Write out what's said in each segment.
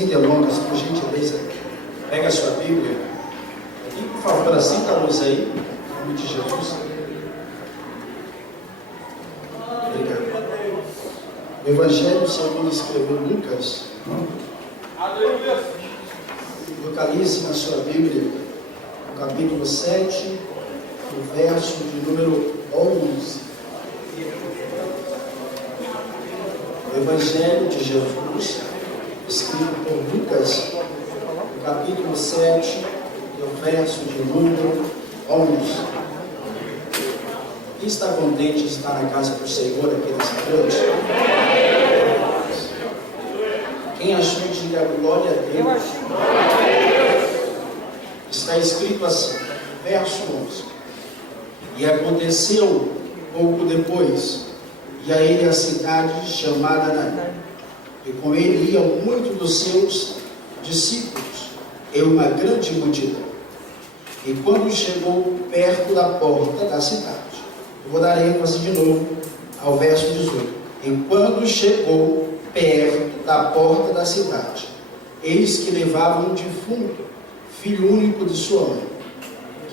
Sem delongas, por gentileza, pega a sua Bíblia e, por favor, acenda a luz aí, em nome de Jesus. Obrigado. O Evangelho segundo escreveu Lucas. Localize na sua Bíblia o capítulo 7, o verso de número 11. O Evangelho de Jesus, escrito por Lucas, no capítulo 7, o verso de número 11. Quem está contente de estar na casa do Senhor aqui nessa noite? Quem achou, diga glória a Deus. Está escrito assim, verso 11. E aconteceu pouco depois, e a ele a cidade chamada Naim, e com ele iam muitos dos seus discípulos, e uma grande multidão. E quando chegou perto da porta da cidade, eu vou dar ênfase de novo ao verso 18. E quando chegou perto da porta da cidade, eis que levava um defunto, filho único de sua mãe,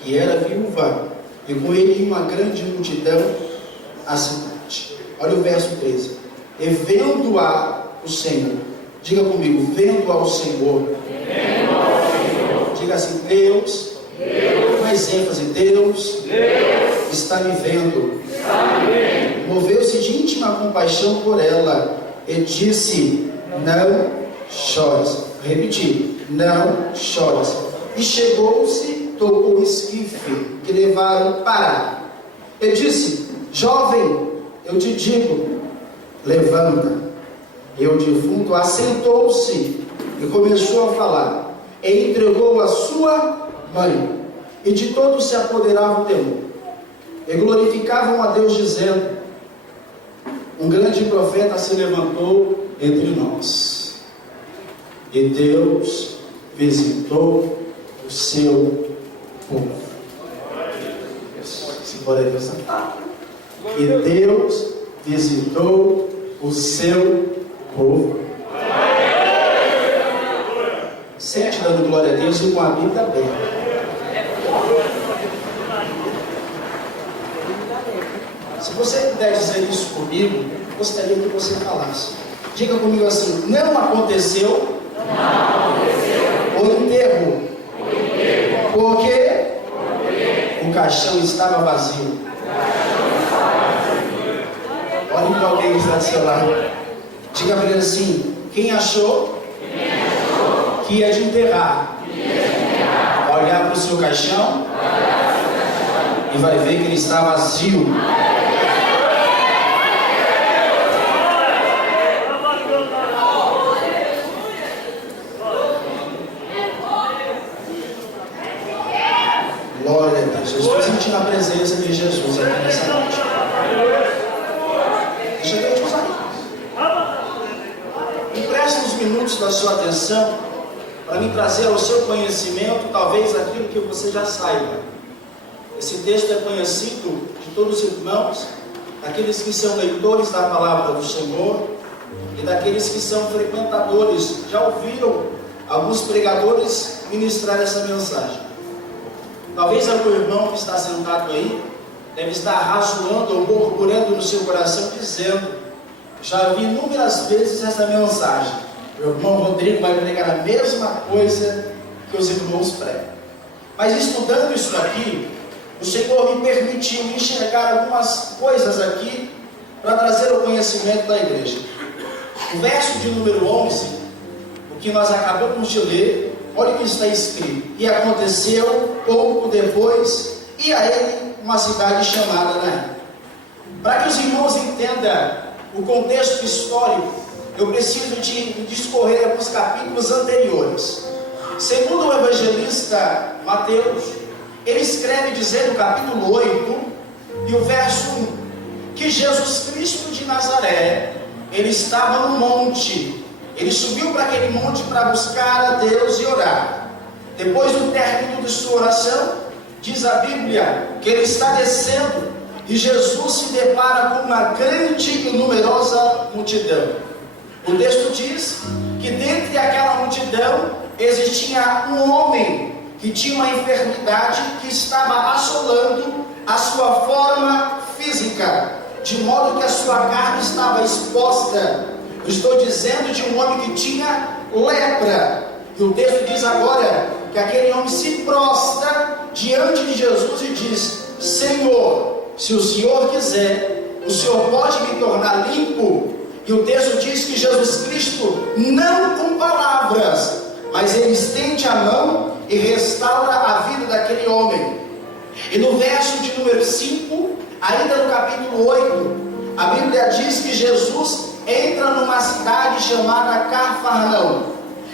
que era viúva, e com ele uma grande multidão à cidade. Olha o verso 13. E vendo-a o Senhor, diga comigo, vendo ao Senhor, diga assim, Deus, mais ênfase, Deus está me vendo. Moveu-se de íntima compaixão por ela e disse, não chores. Repetir, não chores. E chegou-se, tocou o esquife que levaram para. E disse, jovem, eu te digo, levanta. E o defunto assentou-se e começou a falar, e entregou a sua mãe. E de todos se apoderava o temor, e glorificavam a Deus, dizendo, um grande profeta se levantou entre nós, e Deus visitou o seu povo. Se for Deus, e Deus visitou o seu povo. Sente dando glória a Deus e com a Bíblia aberta. Se você puder dizer isso comigo, gostaria que você falasse. Diga comigo assim, não aconteceu o enterro, porque o caixão estava vazio. Olhe para alguém que está do seu lado. Diga para ele assim, quem achou que ia te enterrar, vai olhar para o seu caixão e vai ver que ele está vazio. Glória a Deus. Eu estou sentindo a presença de Jesus aqui nessa noite. Deixa eu te usar. Empreste uns minutos da sua atenção para me trazer ao seu conhecimento, talvez aquilo que você já saiba. Esse texto é conhecido de todos os irmãos, daqueles que são leitores da palavra do Senhor e daqueles que são frequentadores. Já ouviram alguns pregadores ministrar essa mensagem. Talvez algum irmão que está sentado aí deve estar razoando ou murmurando no seu coração, dizendo, já vi inúmeras vezes essa mensagem. O irmão Rodrigo vai pregar a mesma coisa que os irmãos pregam. Mas estudando isso aqui, o Senhor me permitiu enxergar algumas coisas aqui para trazer o conhecimento da igreja. O verso de número 11, o que nós acabamos de ler, olha o que está escrito. E aconteceu pouco depois, e a ele uma cidade chamada Naim. Para que os irmãos entendam o contexto histórico, eu preciso de discorrer alguns capítulos anteriores. Segundo o evangelista Mateus, ele escreve dizendo no capítulo 8 e o verso 1, que Jesus Cristo de Nazaré, ele estava no monte, ele subiu para aquele monte para buscar a Deus e orar. Depois do término de sua oração, diz a Bíblia que ele está descendo e Jesus se depara com uma grande e numerosa multidão. O texto diz que dentre aquela multidão existia um homem que tinha uma enfermidade que estava assolando a sua forma física, de modo que a sua carne estava exposta. Eu estou dizendo de um homem que tinha lepra. E o texto diz agora que aquele homem se prostra diante de Jesus e diz: Senhor, se o Senhor quiser, o Senhor pode me tornar limpo. E o texto diz que Jesus Cristo, não com palavras, mas ele estende a mão e restaura a vida daquele homem. E no verso de número 5, ainda no capítulo 8, a Bíblia diz que Jesus entra numa cidade chamada Cafarnaum.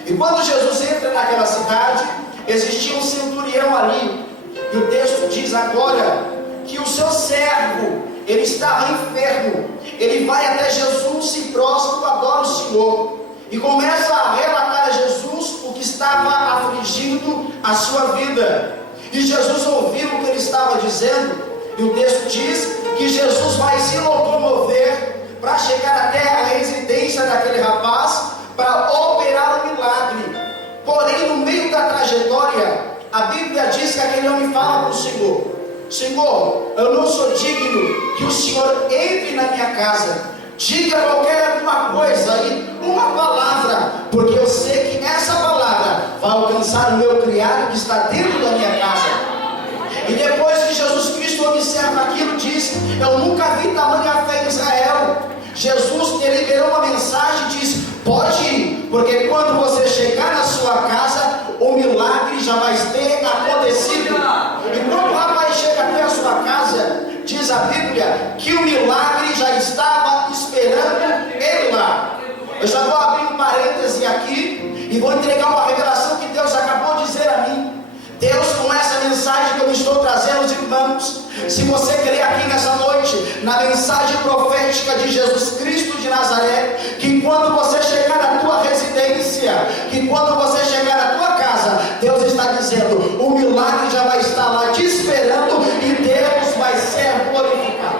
E quando Jesus entra naquela cidade, existia um centurião ali. E o texto diz agora que o seu servo, ele estava enfermo. Ele vai até Jesus, se prostra, adora o Senhor e começa a relatar a Jesus o que estava afligindo a sua vida. E Jesus ouviu o que ele estava dizendo, e o texto diz que Jesus vai se locomover para chegar até a residência daquele rapaz, para operar o milagre. Porém, no meio da trajetória, a Bíblia diz que aquele homem fala para o Senhor: Senhor, eu não sou digno que o Senhor entre na minha casa. Diga qualquer alguma coisa aí, uma palavra, porque eu sei que essa palavra vai alcançar o meu criado que está dentro da minha casa. E depois que Jesus Cristo observa aquilo, diz: eu nunca vi tamanha fé em Israel. Jesus liberou uma mensagem e diz: pode ir, porque quando você chegar na sua casa, o milagre já vai ter acontecido. E quando o rapaz chega até a sua casa, diz a Bíblia que o milagre já estava esperando ele lá. Eu já vou abrir um parêntese aqui e vou entregar uma revelação que Deus acabou de dizer a mim. Deus, com essa mensagem que eu estou trazendo aos irmãos, se você crê aqui nessa noite, na mensagem profética de Jesus Cristo de Nazaré, que quando você chegar na tua residência, que quando você chegar na tua casa, Deus está dizendo, o milagre já vai estar lá te esperando e Deus vai ser glorificado.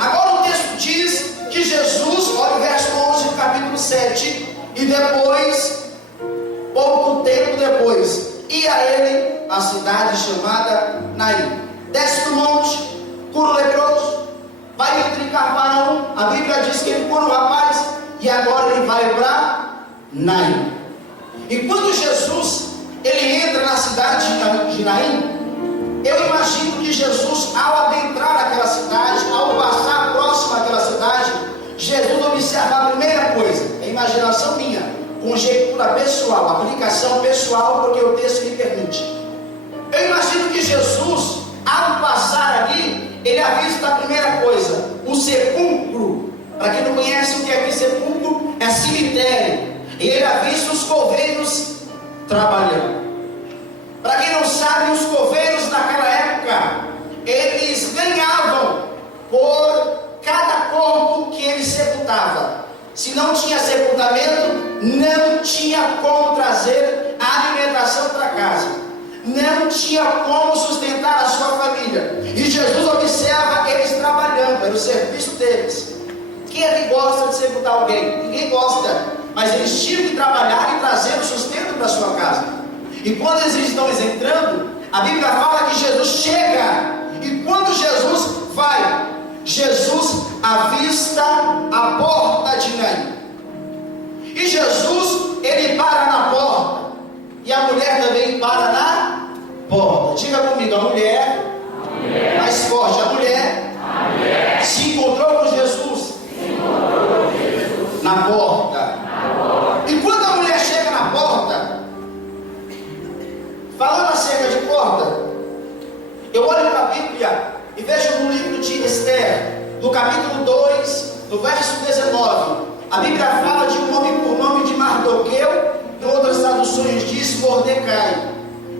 Agora o texto diz que Jesus, olha o verso 11 do capítulo 7, e depois, pouco tempo depois, ia ele à cidade chamada Naim. Desce do monte, cura o leproso, vai entre Cafarnaum. A Bíblia diz que ele cura o rapaz e agora ele vai para Naim. E quando Jesus ele entra na cidade de Naim, eu imagino que Jesus, ao adentrar naquela cidade, ao passar próximo àquela cidade, Jesus observa a primeira coisa, é imaginação minha, conjectura pessoal, aplicação pessoal, porque o texto me permite. Eu imagino que Jesus, ao passar ali, ele avista a primeira coisa, o sepulcro. Para quem não conhece o que é sepulcro, é cemitério. E ele avista os coveiros trabalhando. Para quem não sabe, os coveiros naquela época, eles ganhavam por cada corpo que ele sepultava. Se não tinha sepultamento, não tinha como trazer a alimentação para casa, não tinha como sustentar a sua família. E Jesus observa eles trabalhando, era o serviço deles. Quem é que gosta de sepultar alguém? Ninguém gosta, mas eles tinham que trabalhar e trazer o sustento para a sua casa. E quando eles estão entrando, a Bíblia fala que Jesus chega, e quando Jesus vai, Jesus avista a porta de Naim. E Jesus, ele para na porta. E a mulher também para na porta. Diga comigo, a mulher. Mais forte, a mulher se encontrou com Jesus na porta. E quando a mulher chega na porta, falando acerca de porta, eu olho para a Bíblia e vejo no livro de Esther, no capítulo 2, no verso 19, a Bíblia fala de um homem por nome de Mardoqueu, em outras traduções diz Mordecai.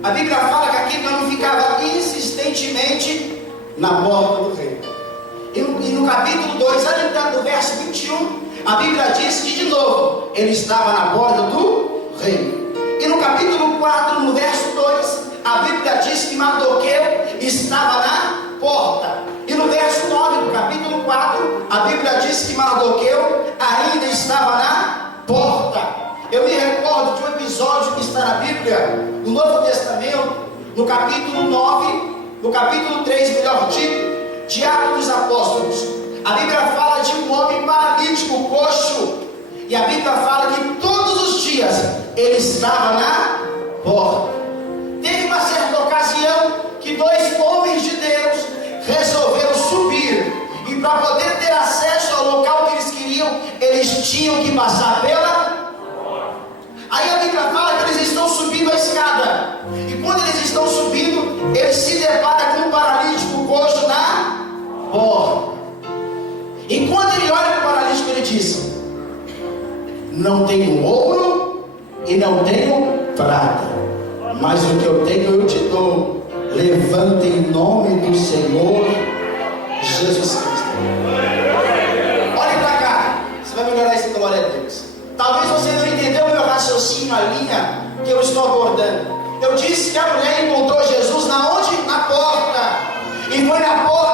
A Bíblia fala que aquele homem ficava insistentemente na porta do rei. E no capítulo 2, adiantando no verso 21, a Bíblia diz que de novo ele estava na porta do rei. E no capítulo 4, no verso 2, a Bíblia diz que Mardoqueu estava na porta. E no verso 9 do capítulo 4, a Bíblia diz que Mardoqueu no capítulo 9, no capítulo 3, melhor dito, de Atos dos Apóstolos, a Bíblia fala de um homem paralítico, coxo, e a Bíblia fala que todos os dias ele estava na porta. Teve uma certa ocasião que dois homens de Deus resolveram subir, e para poder ter acesso ao local que eles queriam, eles tinham que passar pela. Aí a Bíblia fala que eles estão subindo a escada, e quando eles estão subindo, eles se deparam com um paralítico coxo na porta. E quando ele olha para o paralítico, ele diz: não tenho ouro e não tenho prata, mas o que eu tenho eu te dou. Levanta em nome do Senhor Jesus Cristo. Olhe para cá, você vai melhorar esse glória a Deus. Talvez você não entendeu o meu raciocínio, a linha que eu estou abordando. Eu disse que a mulher encontrou Jesus na onde? Na porta. E foi na porta